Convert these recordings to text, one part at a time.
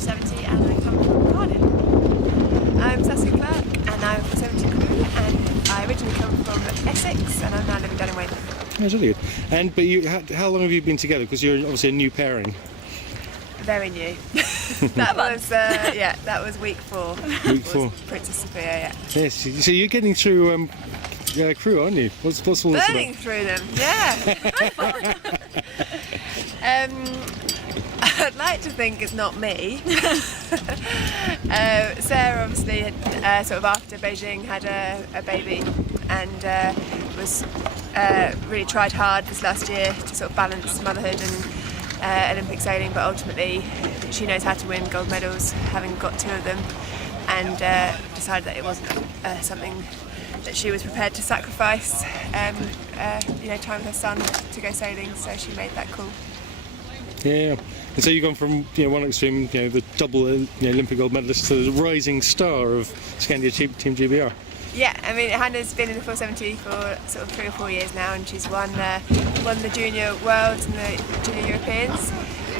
470 and I come from Cardiff. I'm Saskia and I'm 470 crew, and I originally come from Essex and I'm now living down in Wales. That's really good. But how long have you been together? Because you're obviously a new pairing. Very new. that was week 4. Week 4. Princess Sophia, yeah. Yes. So you're getting through crew, aren't you? What's all this Burning about? through them, yeah. I'd like to think it's not me. Sarah obviously had, sort of after Beijing had a baby and was really tried hard this last year to sort of balance motherhood and Olympic sailing, but ultimately she knows how to win gold medals, having got 2 of them, and decided that it wasn't something that she was prepared to sacrifice, time with her son to go sailing. So she made that call. Yeah. And so you've gone from one extreme, the double Olympic gold medalist, to the rising star of Skandia Team GBR. Yeah, I mean, Hannah's been in the 470 for sort of 3 or 4 years now, and she's won the Junior Worlds and the Junior Europeans,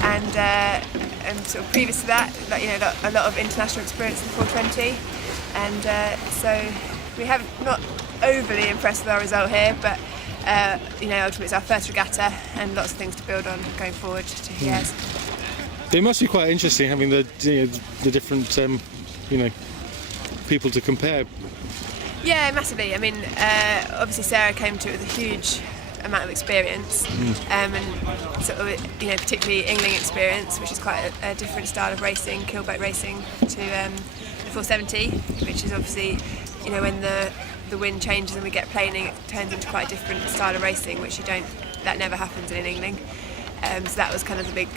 and sort of previous to that, a lot of international experience in the 420, and so we have not overly impressed with our result here, but ultimately it's our first regatta and lots of things to build on going forward to Hyeres. It must be quite interesting having the different people to compare. Yeah, massively. I mean, obviously Sarah came to it with a huge amount of experience, and sort of particularly England experience, which is quite a different style of racing, keelboat racing, to the 470, which is obviously when the wind changes and we get planing, it turns into quite a different style of racing, which that never happens in England. So that was kind of the big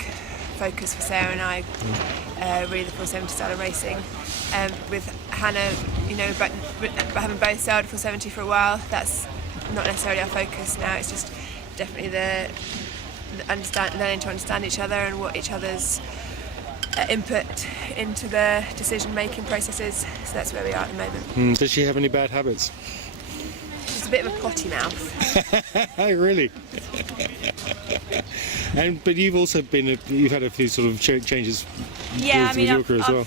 focus for Sarah and I, really the 470 style of racing. With Hannah, but having both sailed 470 for a while, that's not necessarily our focus now. It's just definitely learning to understand each other and what each other's input into the decision-making processes. So that's where we are at the moment. Does she have any bad habits? She's a bit of a potty mouth. Really? But you've also you've had a few sort of changes. Yeah, I mean, with your crew as well.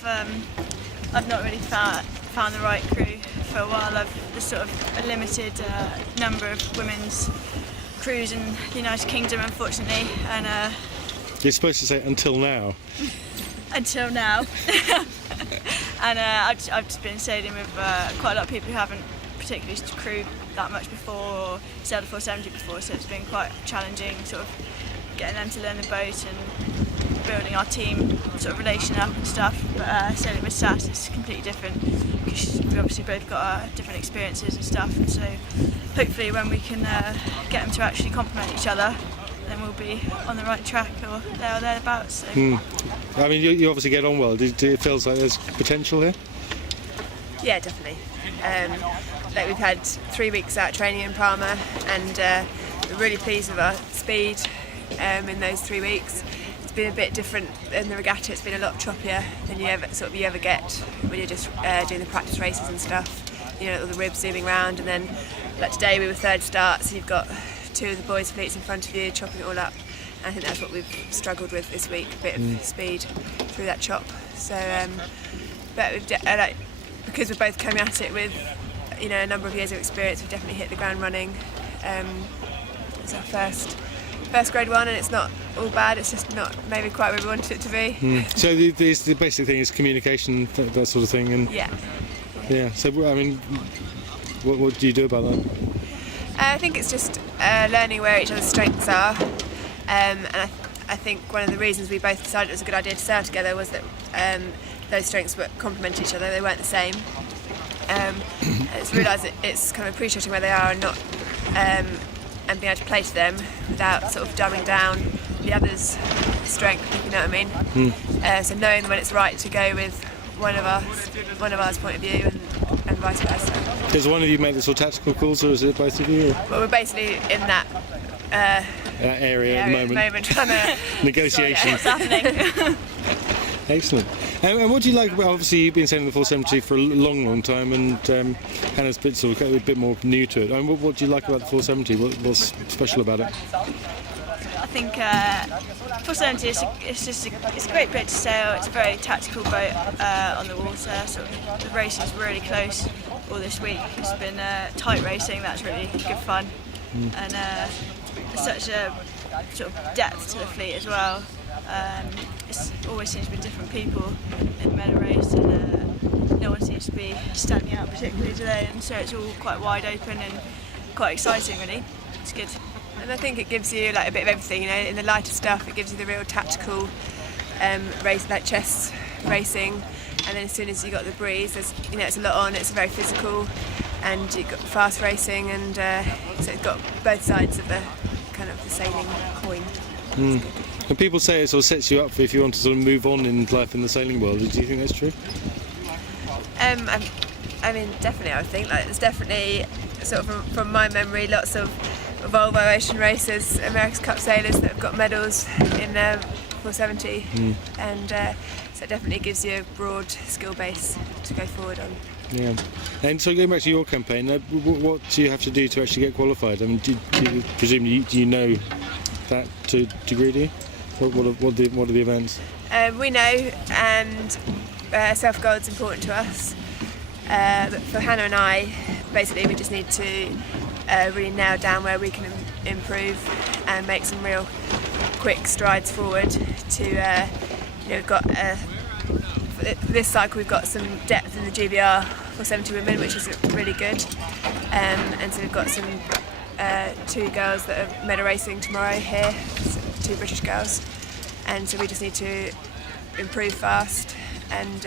I've not really found the right crew for a while. There's sort of a limited number of women's crews in the United Kingdom, unfortunately, and you're supposed to say until now. Until now. And I've just been sailing with quite a lot of people who haven't particularly crewed that much before or sailed a 470 before, so it's been quite challenging sort of getting them to learn the boat and building our team sort of relation up and stuff. But sailing with Sass is completely different because we obviously both got different experiences and stuff, and so hopefully when we can get them to actually complement each other, then we'll be on the right track or there or thereabouts. So. I mean, you obviously get on well. It feels like there's potential here? Yeah, definitely. We've had 3 weeks out training in Palma, and we're really pleased with our speed in those 3 weeks. It's been a bit different in the regatta. It's been a lot choppier than you ever get when you're just doing the practice races and stuff. All the ribs zooming around, and then like today we were 3rd start, so you've got 2 of the boys' fleets in front of you, chopping it all up. And I think that's what we've struggled with this week, a bit of speed through that chop. So, but we've because we're both coming at it with a number of years of experience, we've definitely hit the ground running. It's our first grade 1, and it's not all bad. It's just not maybe quite where we wanted it to be. So the basic thing is communication, that sort of thing, and yeah. So I mean, what do you do about that? I think it's just learning where each other's strengths are, and I think one of the reasons we both decided it was a good idea to sail together was that those strengths complement each other. They weren't the same. It's realised that it's kind of appreciating where they are and not and being able to play to them without sort of dumbing down the other's strength, if you know what I mean. So knowing when it's right to go with one of ours point of view and vice versa. Does one of you make the sort of tactical calls, or is it both of you? Well, we're basically in that area at the moment trying to negotiation. What's happening? Excellent. And what do you like about, obviously you've been sailing the 470 for a long time, and Hannah's a bit more new to it. And what do you like about the 470? What's special about it? I think 470 it's a great boat to sail. It's a very tactical boat on the water. Sort of, the racing is really close all this week. It's been tight racing. That's really good fun, and there's such a sort of depth to the fleet as well. It always seems to be different people in the medal race, and no one seems to be standing out particularly today. And so it's all quite wide open and quite exciting, really. It's good. And I think it gives you like a bit of everything, you know. In the lighter stuff, it gives you the real tactical race, like chess racing. And then as soon as you got the breeze, there's, you know, it's a lot on. It's very physical, and you've got fast racing, and so it's got both sides of the kind of the sailing coin. And people say it sort of sets you up for if you want to sort of move on in life in the sailing world. Do you think that's true? I mean, definitely. I think like there's definitely sort of from my memory, lots of Volvo Ocean racers, America's Cup sailors that have got medals in 470, and so it definitely gives you a broad skill base to go forward on. Yeah. And so going back to your campaign, what do you have to do to actually get qualified? I mean, do you presumably do you know that to a degree? Do you? What are the events? We know, and self-goal is important to us. But for Hannah and I, basically we just need to really nail down where we can improve and make some real quick strides forward to, you know, we've got, for this cycle we've got some depth in the GBR 470 women, which is really good. And so we've got some two girls that are medal racing tomorrow here, two British girls. And so we just need to improve fast and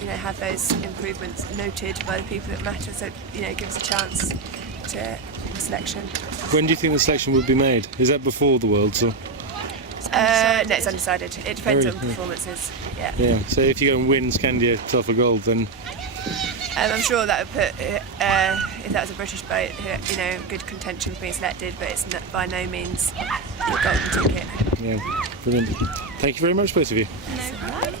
you know, have those improvements noted by the people that matter, so you know, it gives a chance to selection. When do you think the selection would be made? Is that before the Worlds? Or? No, it's undecided. It depends on performances. Yeah. Yeah. So if you go and win Skandia for gold, then I'm sure that would put if that was a British boat, you know, good contention for being selected, but it's by no means the golden ticket. Yeah, brilliant. Thank you very much, both of you. No problem.